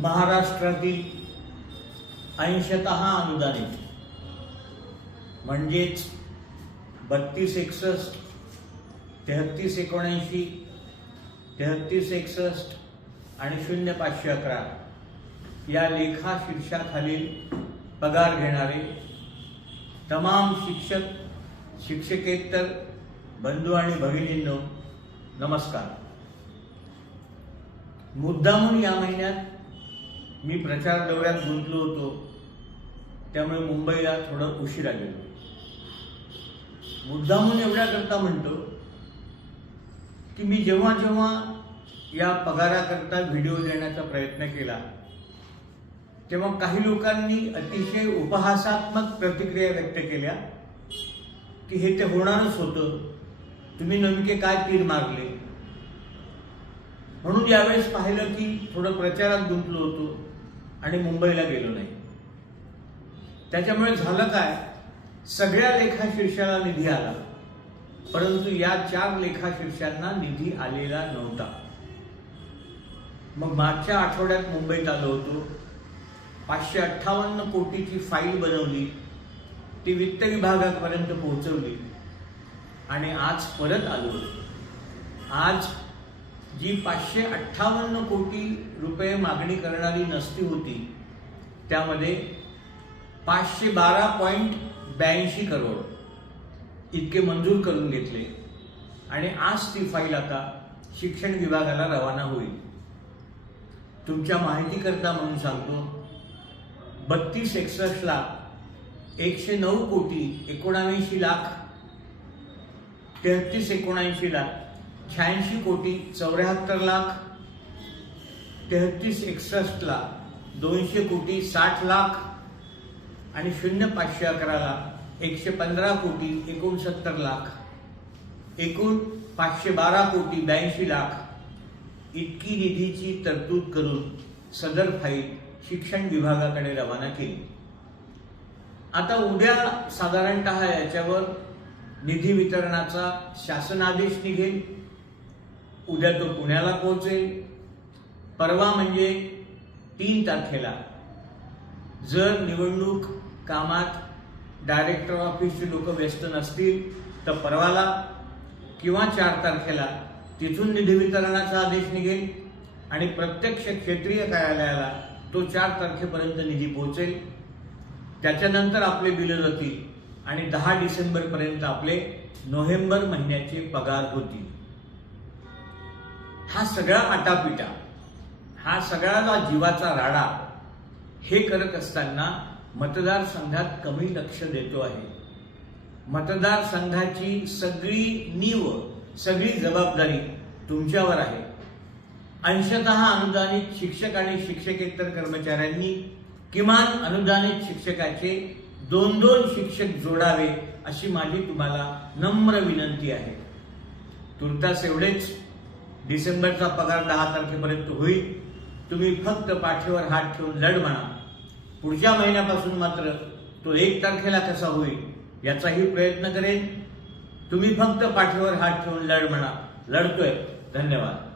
महाराष्ट्रातील 80% अनुदानित म्हणजेच 3261, 3379, 3361 आणि 0511 या लेखा शीर्षाखालील पगार घेणारे तमाम शिक्षक शिक्षकेतर बंधू आणि भगिनींनो नमस्कार। मुद्दामून या महिन्यात मी प्रचार दौऱ्यात गुंतलो होतो, त्यामुळे मुंबईला थोडं उशिरा गेलो। मुद्दामून एवढ्या करता म्हणतो की मी जेव्हा जेव्हा या पगाराकरता व्हिडिओ देण्याचा प्रयत्न केला तेव्हा काही लोकांनी अतिशय उपहासात्मक प्रतिक्रिया व्यक्त केल्या की हे ते होणारच होतं, तुम्ही नेमके काय तीर मारले। म्हणून यावेळेस पाहिलं की थोडं प्रचारात गुंतलो होतो आणि मुंबईला गेलो नाही। त्याच्यामुळे झालं काय, सगळ्या लेखा शीर्षाला निधी आला, परंतु या 4 लेखा शीर्षांना निधी आलेला नव्हता। मग मागच्या आठवड्यात मुंबईत आलो होतो, 558 कोटीची फाईल बनवली, ती वित्त विभागापर्यंत पोहोचवली आणि आज परत आलो। आज जी 558 कोटी रुपये मागणी करणारी नसती होती त्यामध्ये 512.82 करोड इतके मंजूर करून घेतले आणि आज ती फाईल आता शिक्षण विभागाला रवाना होईल। तुमच्या माहितीकरता म्हणून सांगतो, 3261 ला 109 कोटी 79 लाख, 3379 ला 86 कोटी 74 लाख, 3361 ला 200 कोटी 60 लाख आणि 0511 ला 115 कोटी 69 लाख, एकूण 512 कोटी 82 लाख इतकी निधीची तरतूद करून सदर फाईल शिक्षण विभागाकडे रवाना केली। आता उद्या साधारणतः याच्यावर निधी वितरणाचा शासनादेश निघेल, उद्या तो पुण्याला पोहोचेल। परवा म्हणजे 3 तारखेला जर निवडणूक कामात डायरेक्टर ऑफिसचे लोक व्यस्त नसतील तर परवाला किंवा 4 तारखेला तिथून निधी वितरणाचा आदेश निघेल आणि प्रत्यक्ष क्षेत्रीय कार्यालयाला तो 4 तारखेपर्यंत निधी पोहोचेल। त्याच्यानंतर आपले बिल जातील आणि 10 डिसेंबर पर्यंत आपले नोव्हेंबर महिन्याचे पगार होतील। हा सगळा आटापिटा, हा सगळा जीवाचा राडा हे करत असताना मतदारसंघात कमी लक्ष देतो आहे। मतदारसंघाची सगळी नीव, सगळी जबाबदारी तुमच्यावर आहे। 80% अनुदानित शिक्षक आणि शिक्षकेतर कर्मचाऱ्यांनी किमान अनुदानित शिक्षकाचे 2-2 शिक्षक जोडावे अशी माझी तुम्हाला नम्र विनंती आहे। तुर्तास एवढेच, डिसेंबरचा पगार 10 तारखेपर्यंत होईल। तुम्ही फक्त पाठीवर हात ठेवून लढ म्हणा। पुढच्या महिन्यापासून मात्र तो 1 तारखेला कसा होईल याचाही प्रयत्न करेन। तुम्ही फक्त पाठीवर हात ठेवून लढ म्हणा। लढतोय। धन्यवाद।